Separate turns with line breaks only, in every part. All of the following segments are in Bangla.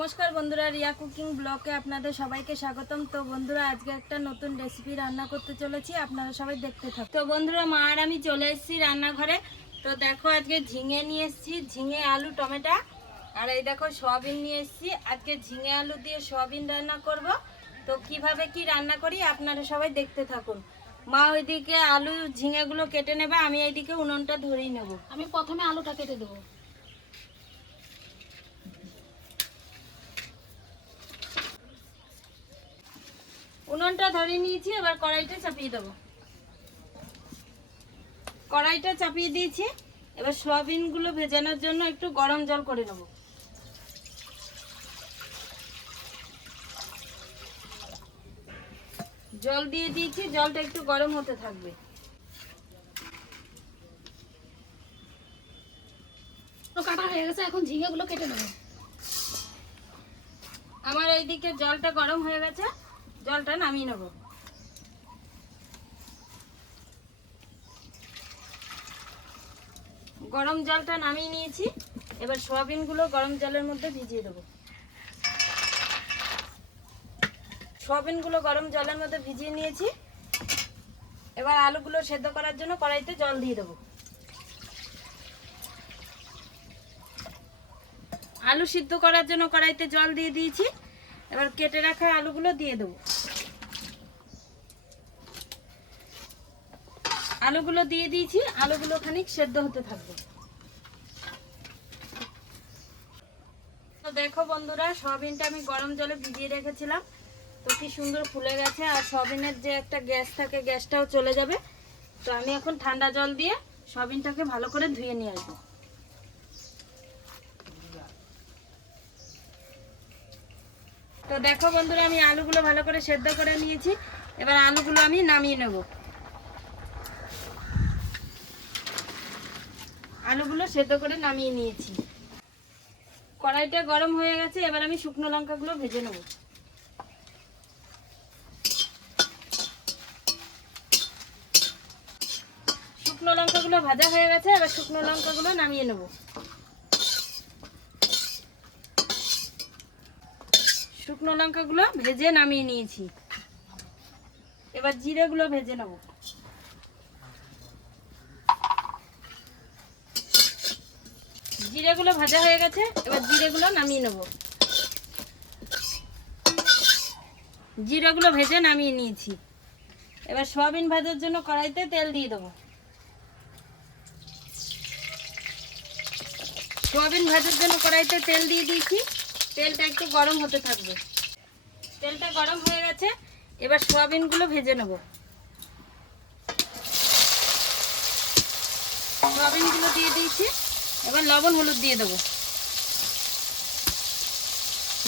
নমস্কার বন্ধুরা, রিয়া কুকিং ব্লকে আপনাদের সবাইকে স্বাগতম। তো বন্ধুরা, আজকে একটা নতুন রেসিপি রান্না করতে চলেছি, আপনারা সবাই দেখতে থাকুন। তো বন্ধুরা, মা আর আমি চলে এসেছি রান্নাঘরে। তো দেখো, আজকে ঝিঙে নিয়ে এসেছি, ঝিঙে, আলু, টমেটো। আর এই দেখো, সয়াবিন নিয়ে এসেছি। আজকে ঝিঙে, আলু দিয়ে সয়াবিন রান্না করব। তো কীভাবে কি রান্না করি, আপনারা সবাই দেখতে থাকুন। মা ওইদিকে আলু, ঝিঙেগুলো কেটে নেবে, আমি এইদিকে উনুনটা ধরেই নেব।
আমি প্রথমে আলুটা কেটে দেবো।
উনুনটা ধরে নিয়েছি এবার কড়াইটা চাপিয়ে দেবো। কড়াইটা চাপিয়ে দিয়েছি এবার সয়াবিনগুলো ভেজানোর জন্য একটু গরম জল করে নেব। জল দিয়ে দিয়েছি জলটা একটু গরম হতে থাকবে।
তো কাটা হয়ে গেছে এখন ঝিঙেগুলো কেটে নেব।
আমার এইদিকে জলটা গরম হয়ে গেছে। জলটা নামিয়ে নেব। গরম জলটা নামিয়ে নিয়েছি। এবার সয়াবিনগুলো গরম জলের মধ্যে ভিজিয়ে দেবো। সয়াবিনগুলো গরম জলের মধ্যে ভিজিয়ে নিয়েছি। এবার আলুগুলো সেদ্ধ করার জন্য কড়াইতে জল দিয়ে দেবো। আলু সিদ্ধ করার জন্য কড়াইতে জল দিয়ে দিয়েছি। এবার কেটে রাখা আলুগুলো দিয়ে দেবো। আলুগুলো দিয়ে দিয়েছি, আলুগুলো খানিক সেদ্ধ হতে থাকবে। তো দেখো বন্ধুরা, সয়াবিনটা আমি গরম জলে ভিজিয়ে রেখেছিলাম। তো কি সুন্দর ফুলে গেছে, আর সয়াবিনের যে একটা গ্যাস থাকে, গ্যাসটাও চলে যাবে। তো আমি এখন ঠান্ডা জল দিয়ে সয়াবিনটাকে ভালো করে ধুয়ে নিয়ে আসব। তো দেখো বন্ধুরা, আমি আলুগুলো ভালো করে সেদ্ধ করে নিয়েছি। এবার আলুগুলো আমি নামিয়ে নেব। আলুগুলো সেদ্ধ করে নামিয়ে নিয়েছি। কড়াইটা গরম হয়ে গেছে, এবার আমি শুকনো লঙ্কাগুলো ভেজে নেব। শুকনো লঙ্কাগুলো ভাজা হয়ে গেছে, এবার শুকনো লঙ্কাগুলো নামিয়ে নেব। শুকনো লঙ্কাগুলো ভেজে নামিয়ে নিয়েছি। এবার জিরেগুলো ভেজে নেব। জিরেগুলো ভাজা হয়ে গেছে, এবার জিরেগুলো নামিয়ে নেব। জিরেগুলো ভেজে নামিয়ে নিয়েছি। এবার সয়াবিন ভাজার জন্য কড়াইতে তেল দিয়ে দেবো। সয়াবিন ভাজার জন্য কড়াইতে তেল দিয়ে দিয়েছি। তেলটা একটু গরম হতে থাকবে। তেলটা গরম হয়ে গেছে, এবার সয়াবিনগুলো ভেজে নেব। সয়াবিনগুলো দিয়ে দিয়েছি। এবার লবণ হলুদ দিয়ে দেবো।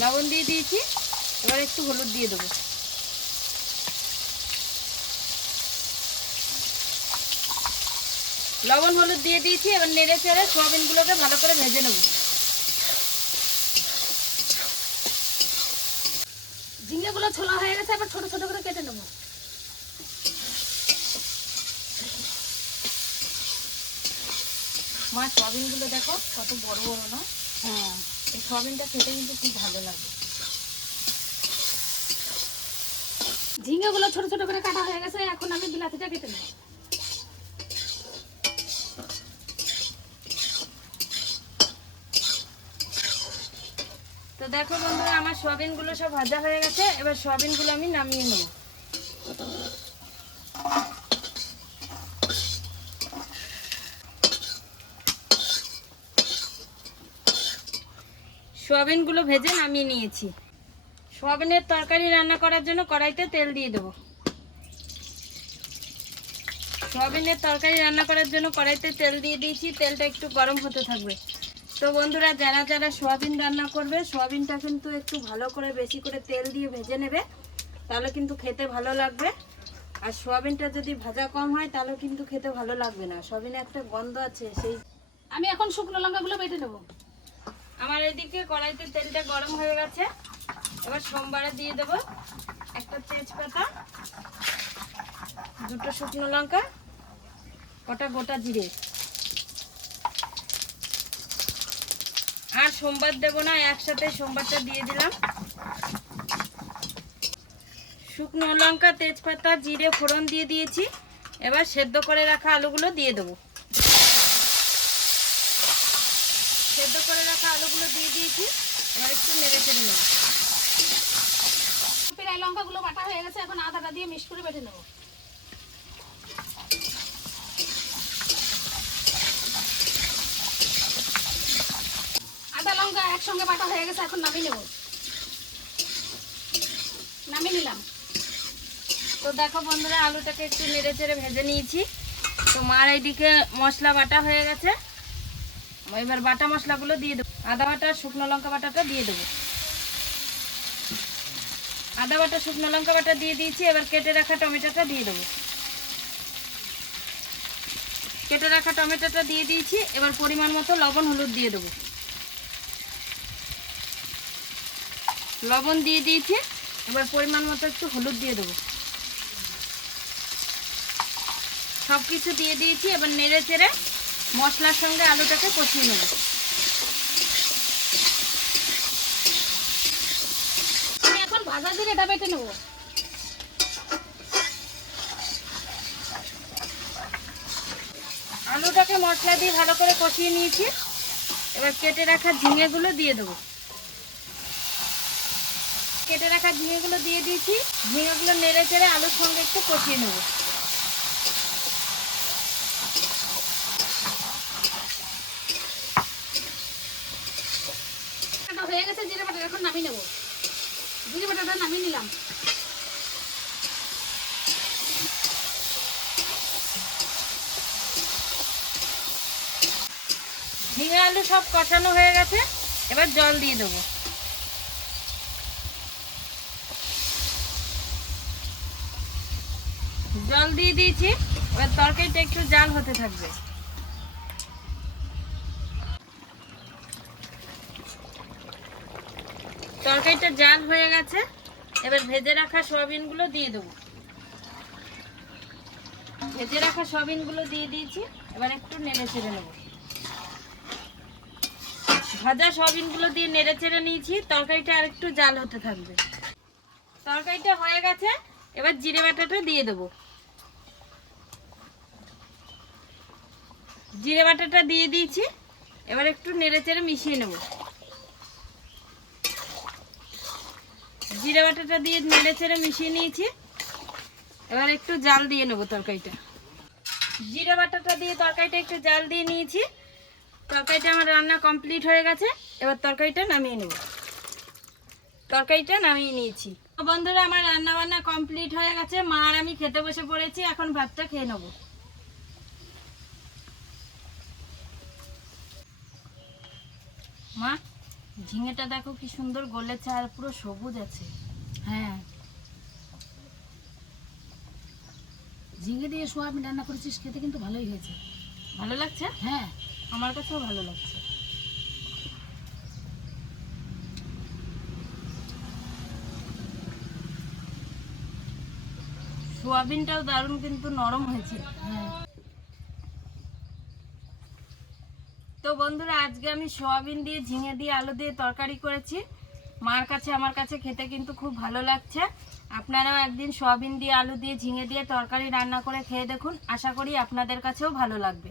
লবণ দিয়ে দিয়েছি, এবার একটু হলুদ দিয়ে দেবো। লবণ হলুদ দিয়ে দিয়েছি, এবার নেড়ে চেড়ে সয়াবিনগুলোকে ভালো করে ভেজে নেব।
ঝিঙেগুলো ছোলা হয়ে গেছে, এবার ছোট ছোট করে কেটে নেব।
মা সয়াবিনগুলো দেখো কত বড় বড় না?
হ্যাঁ।
এই সয়াবিনটা খেতে কিন্তু খুব ভালো লাগে।
ঝিঙেগুলো ছোট ছোট করে কাটা হয়ে গেছে এখন আমি বিলাতিটা কেটে নেব।
তো দেখো বন্ধুরা আমার সয়াবিনগুলো সব ভাজা হয়ে গেছে এবার সয়াবিনগুলো আমি নামিয়ে নেব। সয়াবিনগুলো ভেজে নামিয়ে নিয়েছি। সোয়াবিনের তরকারি রান্না করার জন্য কড়াইতে তেল দিয়ে দেবো। সোয়াবিনের তরকারি রান্না করার জন্য কড়াইতে তেল দিয়ে দিয়েছি, তেলটা একটু গরম হতে থাকবে। তো বন্ধুরা, যারা যারা সোয়াবিন রান্না করবে, সোয়াবিনটা কিন্তু একটু ভালো করে বেশি করে তেল দিয়ে ভেজে নেবে, তাহলে কিন্তু খেতে ভালো লাগবে। আর সোয়াবিনটা যদি ভাজা কম হয়, তাহলে কিন্তু খেতে ভালো লাগবে না। সোয়াবিনে একটা গন্ধ আছে, সেই
আমি এখন শুকনো লঙ্কাগুলো বেটে নেব।
আমার এদিকে কড়াইতে তেলটা গরম হয়ে গেছে। এবার সোমবারে দিয়ে দেব একটা তেজপাতা, দুটো শুকনো লঙ্কা, কটা গোটা জিরে। আর সোমবার দেবো না, একসাথে সোমবারটা দিয়ে দিলাম। শুকনো লঙ্কা, তেজপাতা, জিরে, ফোড়ন দিয়ে দিয়েছি। এবার সেদ্ধ করে রাখা আলুগুলো দিয়ে দেবো সেদ্ধ করে রাখা আলুগুলো দিয়ে দিয়েছি। এবার একটু নেড়ে চেড়ে নেব।
প্রায় লঙ্কাগুলো বাটা হয়ে গেছে, এখন আদাটা দিয়ে মিক্স করে বেটে নেব। আদা, লঙ্কা একসঙ্গে বাটা হয়ে গেছে, এখন নামিয়ে নেব। নামিয়ে নিলাম।
তো দেখো বন্ধুরা, আলুটাকে একটু নেড়ে চেড়ে ভেজে নিয়েছি। তো মার এইদিকে মশলা বাটা হয়ে গেছে। এবার বাটা মশলাগুলো দিয়ে দেবো। আদা বাটা, শুকনো লঙ্কা বাটাটা দিয়ে দেবো। আদা বাটা, শুকনো লঙ্কা বাটা দিয়ে দিয়েছি। এবার কেটে রাখা টমেটোটা দিয়ে দেবো। কেটে রাখা টমেটোটা দিয়ে দিয়েছি। এবার পরিমাণ মতো লবণ, হলুদ দিয়ে দেবো। লবণ দিয়ে দিয়েছি। এবার পরিমাণ মতো একটু হলুদ দিয়ে দেবো। সব কিছু দিয়ে দিয়েছি। এবার নেড়ে চেড়ে মশলার সঙ্গে আলুটাকে কষিয়ে নেব।
আমি এখন ভাজা দিয়ে এটা বেটে নেব।
আলুটাকে মশলা দিয়ে ভালো করে কষিয়ে নিয়েছি। এবার কেটে রাখা ঝিঙেগুলো দিয়ে দেবো। কেটে রাখা ঝিঙেগুলো দিয়ে দিয়েছি। ঝিঙেগুলো নেড়ে চেড়ে আলুর সঙ্গে একটু কষিয়ে নেব
এটা হয়ে গেছে, জিরে বাটা এখন নামিয়ে নেব। জিরে বাটাটা নামিয়ে নিলাম।
ঝিঙে আলু সব কষানো হয়ে গেছে, এবার জল দিয়ে দেবো। জল দিয়ে দিয়েছি, এবার তরকারিটা একটু জাল হতে থাকবে। তরকারিটা জাল হয়ে গেছে। এবার ভেজে রাখা সয়াবিনগুলো দিয়ে দেবো। ভেজে রাখা সয়াবিনগুলো দিয়ে দিয়েছি। এবার একটু নেড়ে ছেড়ে নেব। ভাজা সয়াবিনগুলো দিয়ে নেড়ে চেড়ে নিয়েছি। তরকারিটা আর একটু জাল হতে থাকবে। তরকারিটা হয়ে গেছে। এবার জিরে বাটাটা দিয়ে দেবো। জিরে বাটাটা দিয়ে দিয়েছি। এবার একটু নেড়ে চেড়ে মিশিয়ে নেব। জিরে বাটাটা দিয়ে নেড়ে চেড়ে মিশিয়ে নিয়েছি। এবার একটু জাল দিয়ে নেব তরকারিটা। জিরে বাটাটা দিয়ে তরকারিটা একটু জাল দিয়ে নিয়েছি। তরকারিটা আমার রান্না কমপ্লিট হয়ে গেছে। এবার তরকারিটা নামিয়ে নেব। তরকারিটা নামিয়ে নিয়েছি। বন্ধুরা, আমার রান্না বান্না কমপ্লিট হয়ে গেছে। মা আর আমি খেতে বসে পড়েছি। এখন ভাতটা খেয়ে নেব। মা? ঝিঙেটা দেখো কি সুন্দর গলেছে আর পুরো সবুজ আছে।
হ্যাঁ। ঝিঙে দিয়ে সোয়াবিন রান্না করেছিস খেতে কিন্তু ভালোই হয়েছে।
ভালো লাগছে?
হ্যাঁ।
আমার কাছেও ভালো লাগছে। সোয়াবিনটাও দারুণ কিন্তু নরম হয়েছে।
হ্যাঁ।
তো বন্ধুরা, আজকে আমি সোয়াবিন দিয়ে, ঝিঙে দিয়ে, আলু দিয়ে তরকারি করেছি। মার কাছে, আমার কাছে খেতে কিন্তু খুব ভালো লাগছে। আপনারাও একদিন সোয়াবিন দিয়ে, আলু দিয়ে, ঝিঙে দিয়ে তরকারি রান্না করে খেয়ে দেখুন। আশা করি আপনাদের কাছেও ভালো লাগবে।